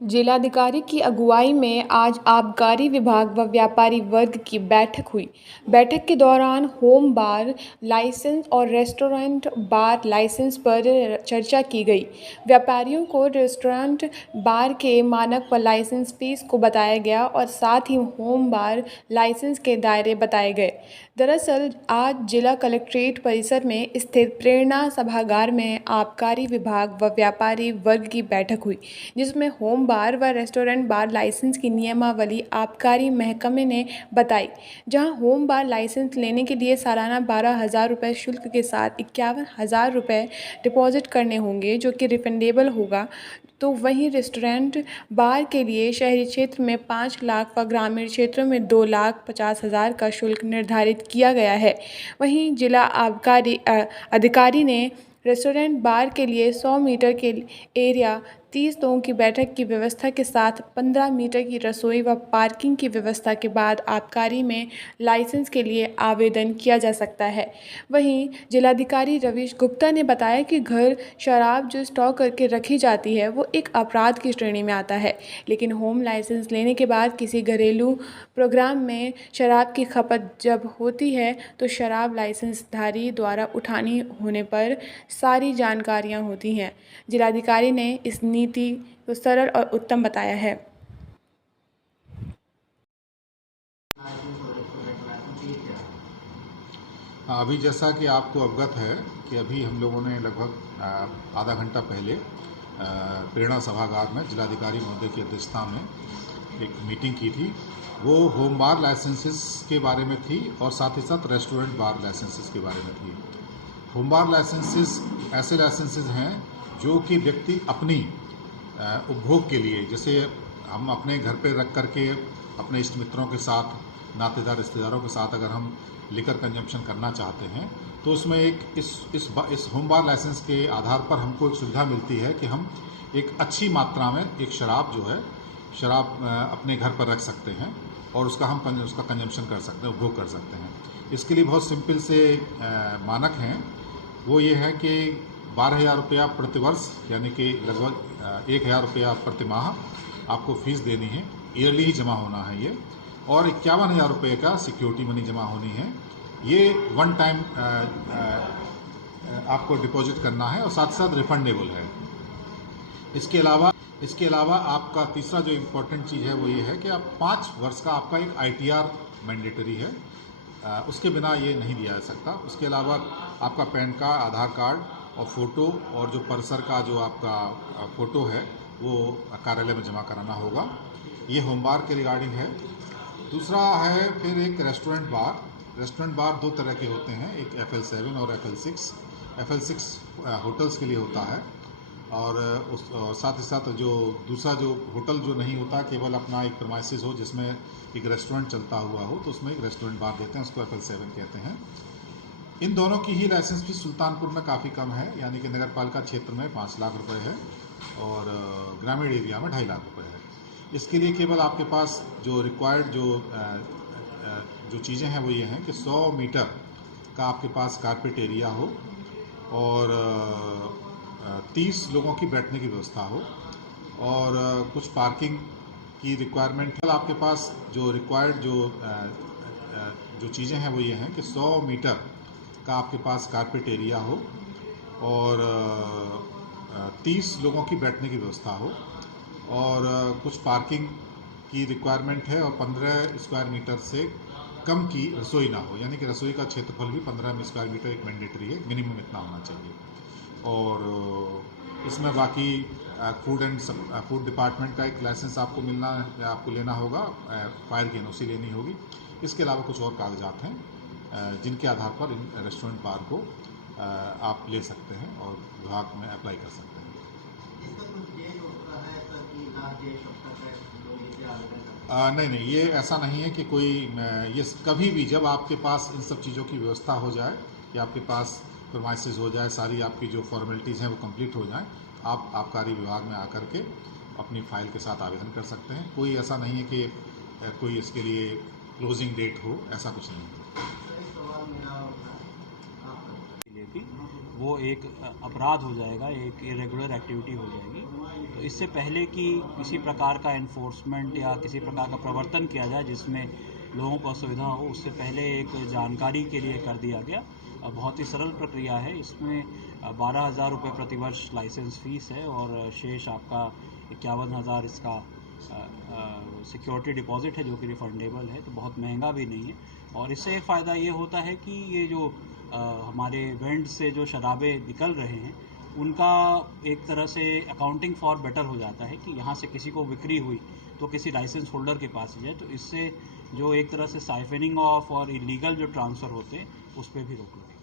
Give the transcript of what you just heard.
जिलाधिकारी की अगुवाई में आज आबकारी विभाग व व्यापारी वर्ग की बैठक हुई। बैठक के दौरान होम बार लाइसेंस और रेस्टोरेंट बार लाइसेंस पर चर्चा की गई। व्यापारियों को रेस्टोरेंट बार के मानक व लाइसेंस फीस को बताया गया और साथ ही होम बार लाइसेंस के दायरे बताए गए। दरअसल आज जिला कलेक्ट्रेट परिसर में स्थित प्रेरणा सभागार में आबकारी विभाग व व्यापारी वर्ग की बैठक हुई, जिसमें होम बार व रेस्टोरेंट बार लाइसेंस की नियमावली आबकारी महकमे ने बताई। जहां होम बार लाइसेंस लेने के लिए सालाना 12,000 रुपये शुल्क के साथ 51,000 रुपये डिपॉजिट करने होंगे, जो कि रिफंडेबल होगा। तो वहीं रेस्टोरेंट बार के लिए शहरी क्षेत्र में 5 लाख व ग्रामीण क्षेत्रों में 2,50,000 का शुल्क निर्धारित किया गया है। वहीं जिला आबकारी अधिकारी ने रेस्टोरेंट बार के लिए 100 मीटर के एरिया, 30 लोगों की बैठक की व्यवस्था के साथ 15 मीटर की रसोई व पार्किंग की व्यवस्था के बाद आबकारी में लाइसेंस के लिए आवेदन किया जा सकता है। वहीं जिलाधिकारी रवीश गुप्ता ने बताया कि घर शराब जो स्टॉक करके रखी जाती है वो एक अपराध की श्रेणी में आता है, लेकिन होम लाइसेंस लेने के बाद किसी घरेलू प्रोग्राम में शराब की खपत जब होती है तो शराब लाइसेंसधारी द्वारा उठानी होने पर सारी जानकारियाँ होती हैं। जिलाधिकारी ने इस नीति को सरल और उत्तम बताया है। अभी जैसा कि आपको अवगत है कि अभी हम लोगों ने लगभग आधा घंटा पहले प्रेरणा सभागार में जिलाधिकारी महोदय की अध्यक्षता में एक मीटिंग की थी। वो होम बार लाइसेंसेस के बारे में थी और साथ ही साथ रेस्टोरेंट बार लाइसेंसेस के बारे में थी। होम बार लाइसेंसेस ऐसे लाइसेंसेस हैं जो कि व्यक्ति अपनी उपभोग के लिए, जैसे हम अपने घर पे रख करके अपने इष्ट मित्रों के साथ, नातेदार रिश्तेदारों के साथ अगर हम लिकर कंजम्पशन करना चाहते हैं तो उसमें एक इस होम बार लाइसेंस के आधार पर हमको एक सुविधा मिलती है कि हम एक अच्छी मात्रा में एक शराब जो है शराब अपने घर पर रख सकते हैं और उसका कंजम्पशन कर सकते हैं, उपभोग कर सकते हैं। इसके लिए बहुत सिंपल से मानक हैं। वो ये है कि 12,000 रुपया प्रतिवर्ष, यानी कि लगभग 1,000 रुपया प्रति माह आपको फीस देनी है, ईयरली ही जमा होना है ये, और 51,000 रुपये का सिक्योरिटी मनी जमा होनी है। ये वन टाइम आपको डिपॉजिट करना है और साथ साथ रिफंडेबल है। इसके अलावा आपका तीसरा जो इम्पोर्टेंट चीज़ है वो ये है कि आप 5 वर्ष का आपका एक ITR मैंडेटरी है, उसके बिना ये नहीं दिया जा सकता। उसके अलावा आपका पैन कार्ड, आधार कार्ड और फ़ोटो और जो परिसर का जो आपका फ़ोटो है वो कार्यालय में जमा कराना होगा। ये होम बार के रिगार्डिंग है। दूसरा है फिर एक रेस्टोरेंट बार। रेस्टोरेंट बार 2 तरह के होते हैं, एक FL7 और FL6। FL6 होटल्स के लिए होता है और साथ ही साथ जो दूसरा जो होटल जो नहीं होता, केवल अपना एक प्रीमाइसेस हो जिसमें एक रेस्टोरेंट चलता हुआ हो, तो उसमें एक रेस्टोरेंट बार देते हैं, उसको FL7 कहते हैं। इन दोनों की ही लाइसेंस फीस सुल्तानपुर में काफ़ी कम है, यानी कि नगर पालिका क्षेत्र में 5 लाख रुपए है और ग्रामीण एरिया में 2.5 लाख रुपए है। इसके लिए केवल आपके पास जो रिक्वायर्ड जो चीज़ें हैं वो ये हैं कि 100 मीटर का आपके पास कारपेट एरिया हो और 30 लोगों की बैठने की व्यवस्था हो और कुछ पार्किंग की रिक्वायरमेंट है। आपके पास जो रिक्वायर्ड जो चीज़ें हैं वो ये हैं कि 100 मीटर का आपके पास कारपेट एरिया हो और 30 लोगों की बैठने की व्यवस्था हो और कुछ पार्किंग की रिक्वायरमेंट है और 15 स्क्वायर मीटर से कम की रसोई ना हो, यानी कि रसोई का क्षेत्रफल भी 15 स्क्वायर मीटर एक मैंडेटरी है, मिनिमम इतना होना चाहिए। और इसमें बाकी फूड डिपार्टमेंट का एक लाइसेंस आपको आपको लेना होगा, फायर की NOC लेनी होगी। इसके अलावा कुछ और कागजात हैं जिनके आधार पर इन रेस्टोरेंट बार को आप ले सकते हैं और विभाग में अप्लाई कर सकते हैं। नहीं, ये ऐसा नहीं है कि कोई ये कभी भी जब आपके पास इन सब चीज़ों की व्यवस्था हो जाए कि आपके पास प्रीमाइसेस हो जाए, सारी आपकी जो फॉर्मेलिटीज़ हैं वो कंप्लीट हो जाएं, आप आबकारी विभाग में आकर के अपनी फाइल के साथ आवेदन कर सकते हैं। कोई ऐसा नहीं है कि कोई इसके लिए क्लोजिंग डेट हो, ऐसा कुछ नहीं है। वो एक अपराध हो जाएगा, एक इरेगुलर एक्टिविटी हो जाएगी। तो इससे पहले कि किसी प्रकार का एनफोर्समेंट या किसी प्रकार का प्रवर्तन किया जाए जिसमें लोगों को असुविधा हो, उससे पहले एक जानकारी के लिए कर दिया गया। बहुत ही सरल प्रक्रिया है। इसमें 12,000 रुपये प्रतिवर्ष लाइसेंस फ़ीस है और शेष आपका 51,000 इसका सिक्योरिटी डिपॉजिट है जो कि रिफंडेबल है, तो बहुत महंगा भी नहीं है। और इससे एक फ़ायदा ये होता है कि ये जो हमारे वेंड से जो शराबें निकल रहे हैं उनका एक तरह से अकाउंटिंग फॉर बेटर हो जाता है कि यहाँ से किसी को बिक्री हुई तो किसी लाइसेंस होल्डर के पास ही जाए, तो इससे जो एक तरह से साइफनिंग ऑफ और इलीगल जो ट्रांसफ़र होते हैं उस पर भी रोक लगे।